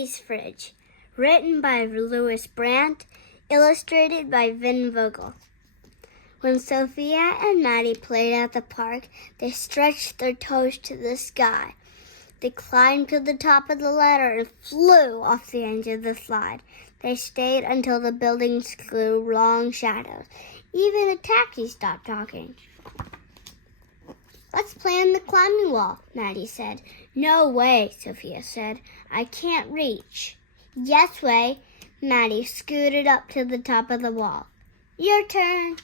Maddie's Fridge, written by Louis Brandt, illustrated by Vin Vogel. When Sophia and Maddie played at the park, they stretched their toes to the sky. They climbed to the top of the ladder and flew off the edge of the slide. They stayed until the buildings threw long shadows. Even the taxi stopped talking. "Let's play on the climbing wall," Maddie said. "No way," Sophia said. "I can't reach." "Yes way." Maddie scooted up to the top of the wall. "Your turn."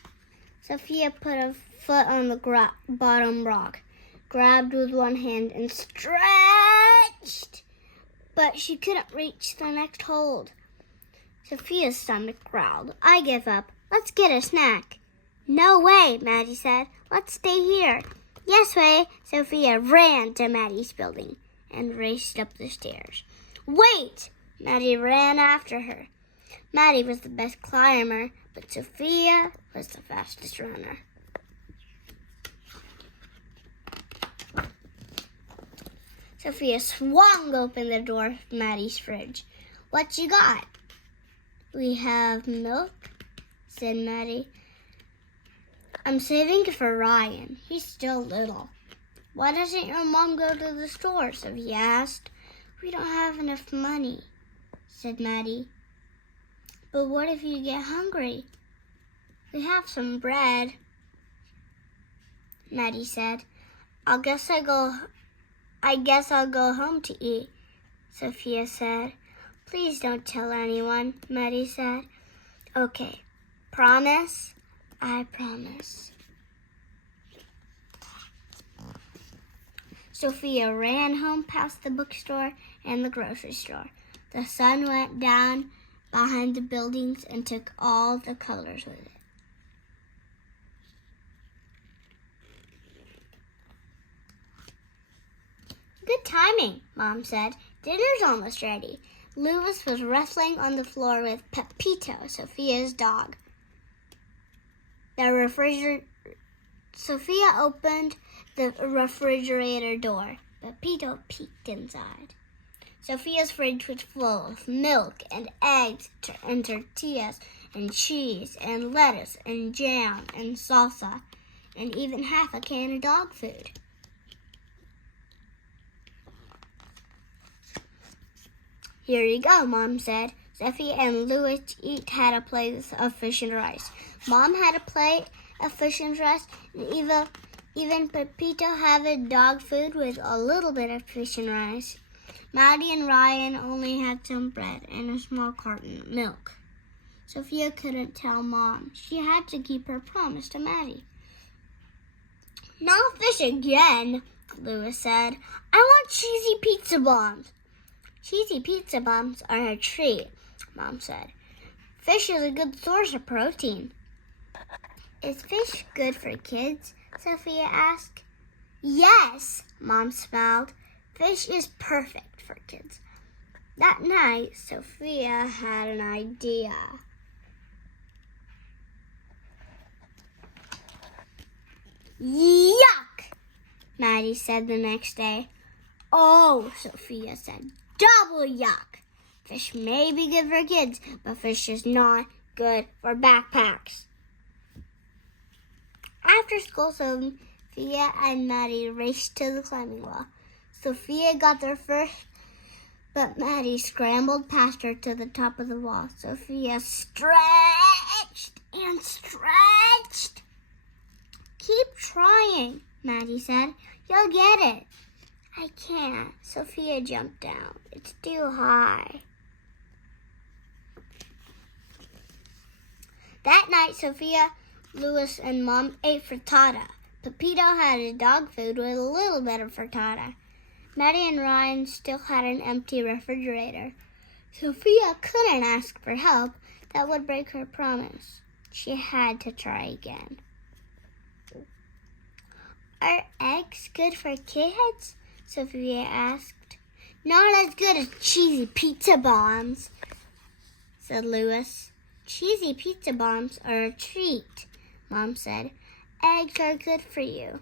Sophia put a foot on the bottom rock, grabbed with one hand, and stretched. But she couldn't reach the next hold. Sophia's stomach growled. "I give up. Let's get a snack." "No way," Maddie said. "Let's stay here." "Yes way." Sophia ran to Maddie's building and raced up the stairs. "Wait!" Maddie ran after her. Maddie was the best climber, but Sophia was the fastest runner. Sophia swung open the door of Maddie's fridge. "What you got?" "We have milk," said Maddie. "I'm saving it for Ryan. He's still little." "Why doesn't your mom go to the store?" Sophia asked. "We don't have enough money," said Maddie. "But what if you get hungry?" "We have some bread," Maddie said. I guess I'll go home to eat," Sophia said. "Please don't tell anyone," Maddie said. "Okay. Promise?" "I promise." Sophia ran home past the bookstore and the grocery store. The sun went down behind the buildings and took all the colors with it. "Good timing," Mom said. "Dinner's almost ready." Louis was wrestling on the floor with Pepito, Sophia's dog. Sophia opened the refrigerator door. Pepito peeked inside. Sophia's fridge was full of milk and eggs and tortillas and cheese and lettuce and jam and salsa and even half a can of dog food. "Here you go," Mom said. Sophia and Louis each had a plate of fish and rice. Mom had a plate of fish and rice, and even Pepito had a dog food with a little bit of fish and rice. Maddie and Ryan only had some bread and a small carton of milk. Sophia couldn't tell Mom. She had to keep her promise to Maddie. "Not fish again," Louis said. "I want cheesy pizza bombs." "Cheesy pizza bombs are a treat," Mom said. "Fish is a good source of protein." "Is fish good for kids?" Sophia asked. "Yes," Mom smiled. "Fish is perfect for kids." That night, Sophia had an idea. "Yuck!" Maddie said the next day. "Oh," Sophia said, "double yuck. Fish may be good for kids, but fish is not good for backpacks." After school, Sophia and Maddie raced to the climbing wall. Sophia got there first, but Maddie scrambled past her to the top of the wall. Sophia stretched and stretched. "Keep trying," Maddie said. "You'll get it." "I can't." Sophia jumped down. "It's too high." That night, Sophia, Louis, and Mom ate frittata. Pepito had his dog food with a little bit of frittata. Maddie and Ryan still had an empty refrigerator. Sophia couldn't ask for help. That would break her promise. She had to try again. "Are eggs good for kids?" Sophia asked. "Not as good as cheesy pizza bombs," said Louis. "Cheesy pizza bombs are a treat," Mom said. "Eggs are good for you."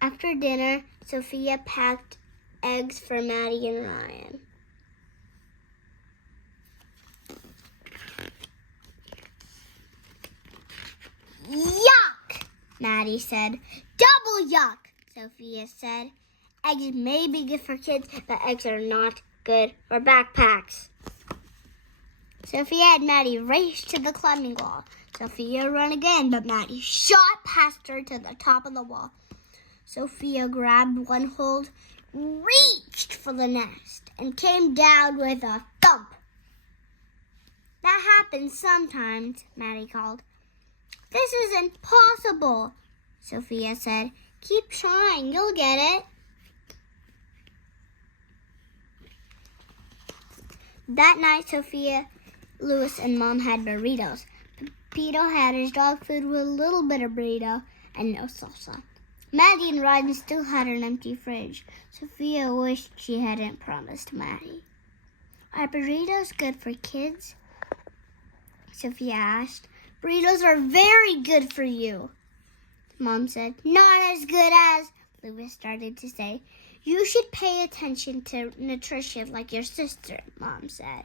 After dinner, Sophia packed eggs for Maddie and Ryan. Maddie said. Double yuck, Sophia said. Eggs may be good for kids, but eggs are not good for backpacks. Sophia and Maddie raced to the climbing wall. Sophia ran again, but Maddie shot past her to the top of the wall. Sophia grabbed one hold, reached for the nest, and came down with a thump. That happens sometimes, Maddie called. This is impossible, Sophia said. Keep trying, you'll get it. That night, Sophia, Louis, and Mom had burritos. Pepito had his dog food with a little bit of burrito and no salsa. Maddie and Ryan still had an empty fridge. Sophia wished she hadn't promised Maddie. Are burritos good for kids? Sophia asked. Burritos are very good for you, Mom said. Not as good as, Louis started to say. You should pay attention to nutrition like your sister, Mom said.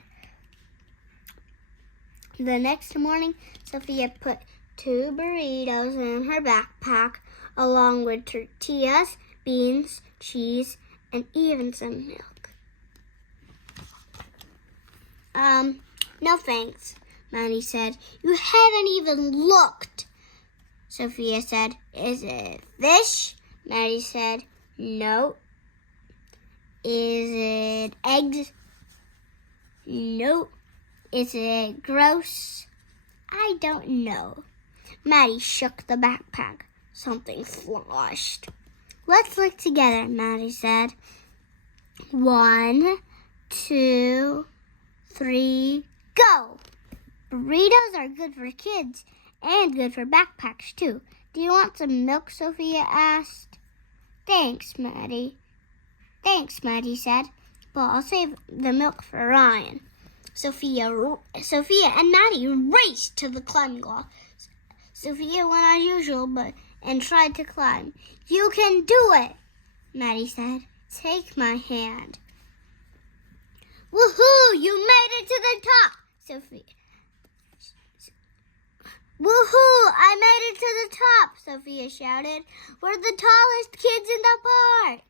The next morning, Sophia put 2 burritos in her backpack, along with tortillas, beans, cheese, and even some milk. No thanks, Maddie said. You haven't even looked, Sophia said. Is it fish? Maddie said. No. Is it eggs? No. Is it gross? I don't know. Maddie shook the backpack. Something sloshed. Let's look together, Maddie said. 1, 2, 3, go! Burritos are good for kids and good for backpacks, too. Do you want some milk? Sophia asked. Thanks, Maddie. Thanks, Maddie said. But I'll save the milk for Ryan. Sophia and Maddie raced to the climbing wall. Sophia went as usual, and tried to climb. You can do it, Maddie said. Take my hand. Woohoo! You made it to the top, Sophia. Woohoo! I made it to the top, Sophia shouted. We're the tallest kids in the park.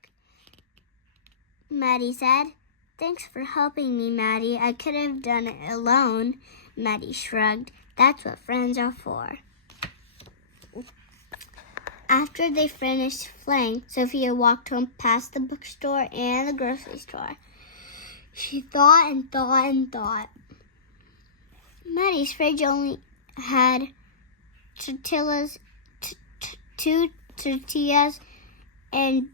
Maddie said. Thanks for helping me, Maddie. I could have done it alone. Maddie shrugged. That's what friends are for. After they finished playing, Sophia walked home past the bookstore and the grocery store. She thought and thought and thought. Maddie's fridge only had tortillas, 2 tortillas, and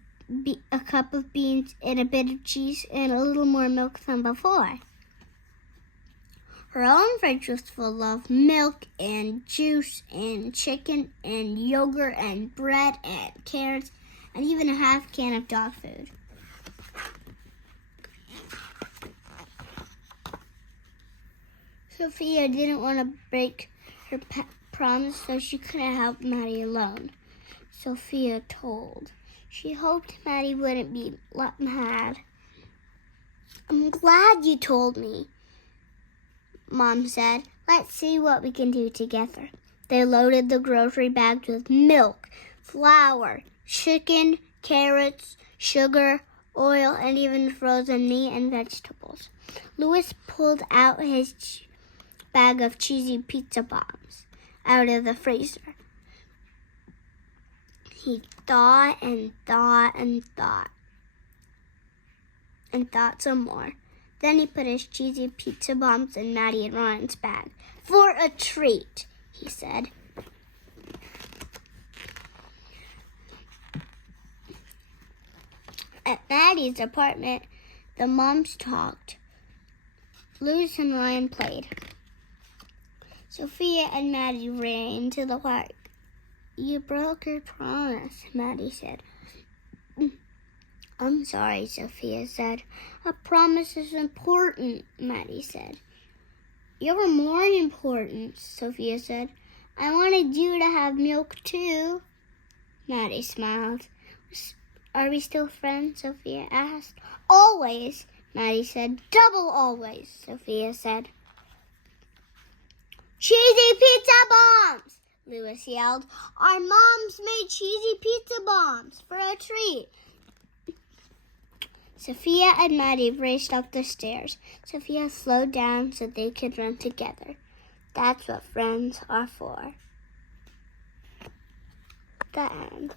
a cup of beans and a bit of cheese and a little more milk than before. Her own fridge was full of milk and juice and chicken and yogurt and bread and carrots and even a half can of dog food. Sophia didn't want to break her promise, so she couldn't help Maddie alone. Sophia told. She hoped Maddie wouldn't be mad. I'm glad you told me, Mom said. Let's see what we can do together. They loaded the grocery bags with milk, flour, chicken, carrots, sugar, oil, and even frozen meat and vegetables. Louis pulled out his bag of cheesy pizza bombs out of the freezer. He thought and thought and thought and thought some more. Then he put his cheesy pizza bombs in Maddie and Ryan's bag. For a treat, he said. At Maddie's apartment, the moms talked. Louis and Ryan played. Sophia and Maddie ran into the park. You broke your promise, Maddie said. I'm sorry, Sophia said. A promise is important, Maddie said. You're more important, Sophia said. I wanted you to have milk too. Maddie smiled. Are we still friends? Sophia asked. Always, Maddie said. Double always, Sophia said. Cheesy pizza bombs! Louis yelled. Our moms made cheesy pizza bombs for a treat. Sophia and Maddie raced up the stairs. Sophia slowed down so they could run together. That's what friends are for. The end.